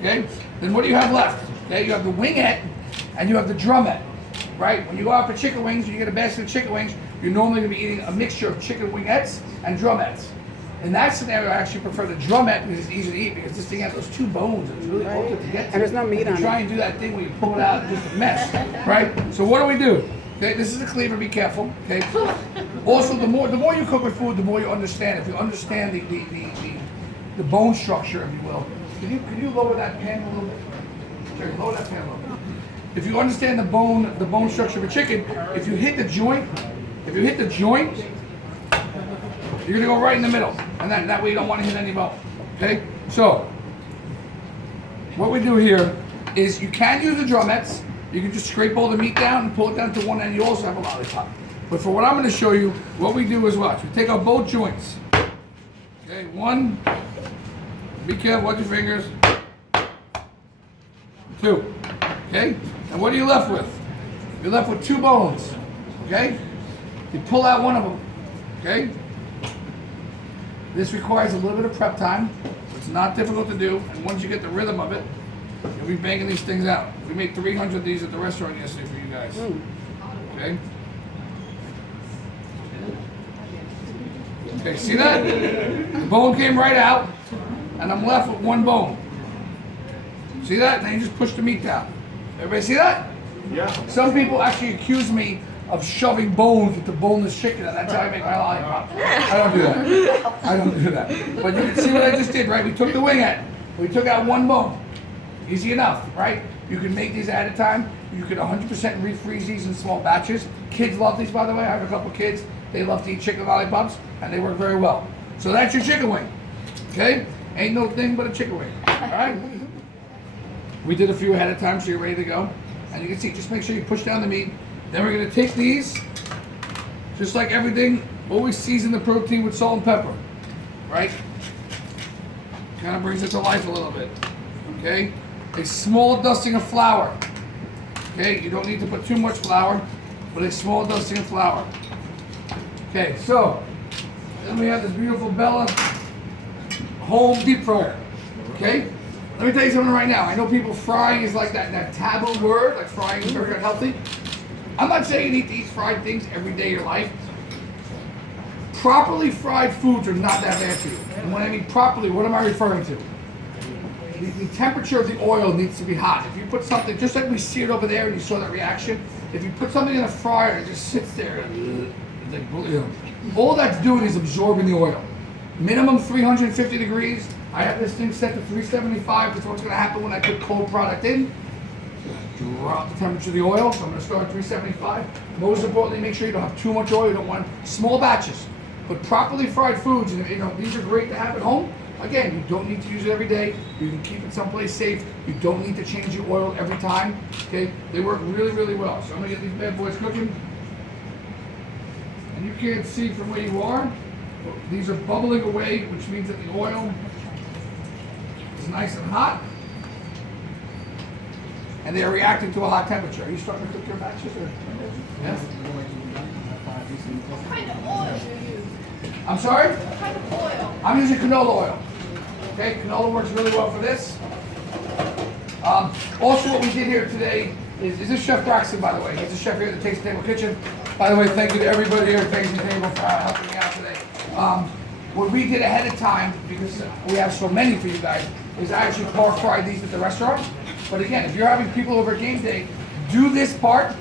Okay? Then what do you have left? Okay, you have the wingette and you have the drumette. Right? When you go out for chicken wings, you get a basket of chicken wings, you're normally going to be eating a mixture of chicken wingettes and drumettes. In that scenario, I actually prefer the drumette because it's easy to eat because this thing has those two bones and it's really awkward to get to. And there's no meat on it. Try and do that thing where you pull it out, it's just a mess. Right? So what do? Okay, this is a cleaver, be careful. Okay. Also, the more you cook with food, the more you understand. If you understand the bone structure, if you will. Can you lower that pan a little bit? Jerry, lower that pan a little bit. If you understand the bone structure of a chicken, if you hit the joint, you're gonna go right in the middle, and that way you don't want to hit any bone. Okay? So, what we do here is you can use the drumettes. You can just scrape all the meat down and pull it down to one end. You also have a lollipop. But for what I'm going to show you, what we do is watch. We take out both joints. Okay, one. Be careful, watch your fingers. Two. Okay? And what are you left with? You're left with two bones. Okay? You pull out one of them. Okay? This requires a little bit of prep time. It's not difficult to do. And once you get the rhythm of it, you'll be banging these things out. We made 300 of these at the restaurant yesterday for you guys. Okay? Okay, see that? The bone came right out, and I'm left with one bone. See that? Now you just push the meat down. Everybody see that? Yeah. Some people actually accuse me of shoving bones into boneless chicken, and that's how I make my lollipop. I don't do that. But you can see what I just did, right? We took the wingette. We took out one bone. Easy enough, right? You can make these ahead of time. You can 100% refreeze these in small batches. Kids love these, by the way. I have a couple kids. They love to eat chicken lollipops, and they work very well. So that's your chicken wing, okay? Ain't no thing but a chicken wing, all right? We did a few ahead of time, so you're ready to go. And you can see, just make sure you push down the meat. Then we're gonna take these, just like everything, always season the protein with salt and pepper, right? Kind of brings it to life a little bit, okay? A small dusting of flour. Okay, you don't need to put too much flour, but a small dusting of flour. Okay, so then we have this beautiful Bella home deep fryer. Okay, let me tell you something right now. I know people frying is like that taboo word, like frying is very unhealthy. I'm not saying you need to eat fried things every day of your life. Properly fried foods are not that bad for you. And when I mean properly, what am I referring to? The temperature of the oil needs to be hot. If you put something, just like we see it over there and you saw that reaction, if you put something in a fryer and it just sits there, all that's doing is absorbing the oil. Minimum 350 degrees. I have this thing set to 375 because what's going to happen when I put cold product in? Drop the temperature of the oil, so I'm going to start at 375. Most importantly, make sure you don't have too much oil. You don't want small batches. But properly fried foods, and these are great to have at home. Again, you don't need to use it every day. You can keep it someplace safe. You don't need to change the oil every time. Okay, they work really, really well. So I'm gonna get these bad boys cooking. And you can't see from where you are, but these are bubbling away, which means that the oil is nice and hot. And they're reacting to a hot temperature. Are you starting to cook your batches? Or? Yes? What kind of oil do you use? I'm sorry? What kind of oil? I'm using canola oil. Okay, canola works really well for this. Also, what we did here today is this Chef Braxton, by the way. He's a chef here at the Tasting Table Kitchen. By the way, thank you to everybody here at Tasting Table for helping me out today. What we did ahead of time, because we have so many for you guys, is I actually par fry these at the restaurant. But again, if you're having people over game day, do this part,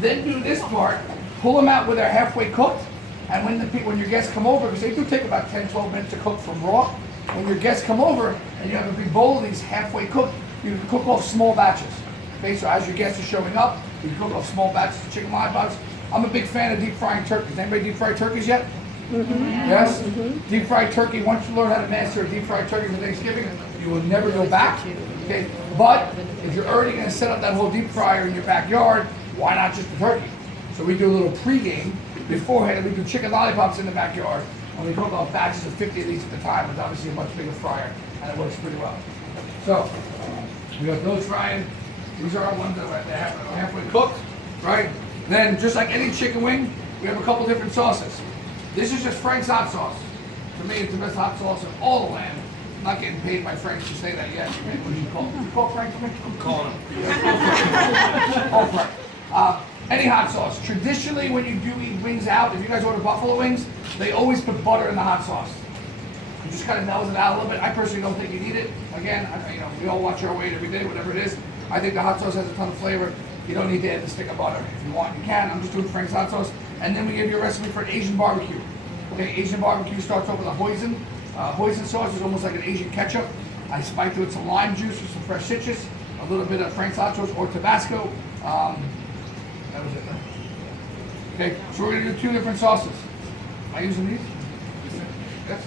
then do this part, pull them out when they're halfway cooked, and when your guests come over, because they do take about 10-12 minutes to cook from raw, when your guests come over and you have a big bowl of these halfway cooked, you can cook off small batches. Okay, so as your guests are showing up, you can cook off small batches of chicken lollipops. I'm a big fan of deep frying turkeys. Anybody deep fry turkeys yet? Mm-hmm. Yes? Mm-hmm. Deep fried turkey, once you learn how to master a deep fried turkey for Thanksgiving, you will never go back. Okay, but if you're already going to set up that whole deep fryer in your backyard, why not just the turkey? So we do a little pre-game beforehand, and we do chicken lollipops in the backyard, and we cook off batches of 50 of these at a time. It's obviously a much bigger fryer, and it works pretty well. So we got those frying. These are our ones that are halfway cooked, right? Then, just like any chicken wing, we have a couple different sauces. This is just Frank's hot sauce. To me, it's the best hot sauce in all the land. not getting paid by Frank to say that yet. What do you call him? You call Frank? I'm calling him. Oh, Frank. Any hot sauce. Traditionally, when you do eat wings out, if you guys order buffalo wings, they always put butter in the hot sauce. It just kind of mellows it out a little bit. I personally don't think you need it. Again, we all watch our weight every day, whatever it is. I think the hot sauce has a ton of flavor. You don't need to add the stick of butter. If you want, you can. I'm just doing Frank's hot sauce. And then we give you a recipe for an Asian barbecue. Okay, Asian barbecue starts off with a hoisin. Hoisin sauce is almost like an Asian ketchup. I spiked it with some lime juice or some fresh citrus, a little bit of Frank's hot sauce or Tabasco. That was it. Okay, so we're gonna do 2 different sauces. Am I using these? Yes.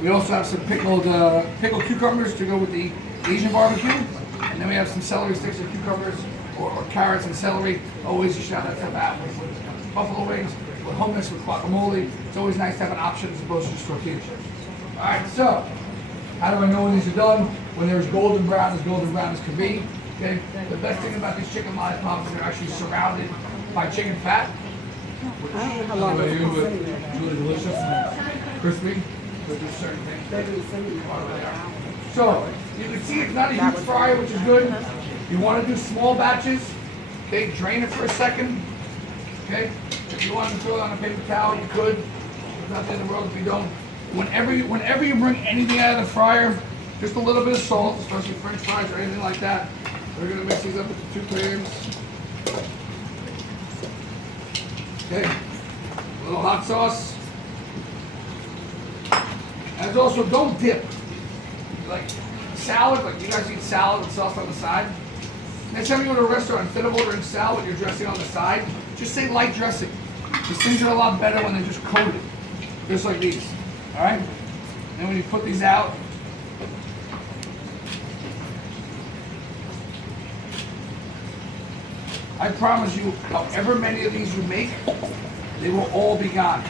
We also have some pickled cucumbers to go with the Asian barbecue, and then we have some celery sticks and cucumbers or carrots and celery. Always a shout out to that with buffalo wings, with hummus, with guacamole. It's always nice to have an option as opposed to just tortillas. All right, so how do I know when these are done? When they're as golden brown as can be. Okay. The best thing about these chicken lollipops is they're actually surrounded by chicken fat. Which, how about you? It's really delicious and crispy. But there's certain things that are. So you can see it's not a huge fryer, which is good. You want to do small batches. Okay, drain it for a second. Okay. If you want to throw it on a paper towel, you could. There's nothing in the world if you don't. Whenever you bring anything out of the fryer, just a little bit of salt, especially French fries or anything like that. We're gonna mix these up with the 2 pans. Okay, a little hot sauce. And also, don't dip. Like salad, like you guys eat salad with sauce on the side. Next time you go to a restaurant, instead of ordering salad, you're dressing on the side. Just say light dressing. These things are a lot better when they're just coated, just like these. All right. Then when you put these out, I promise you, however many of these you make, they will all be gone.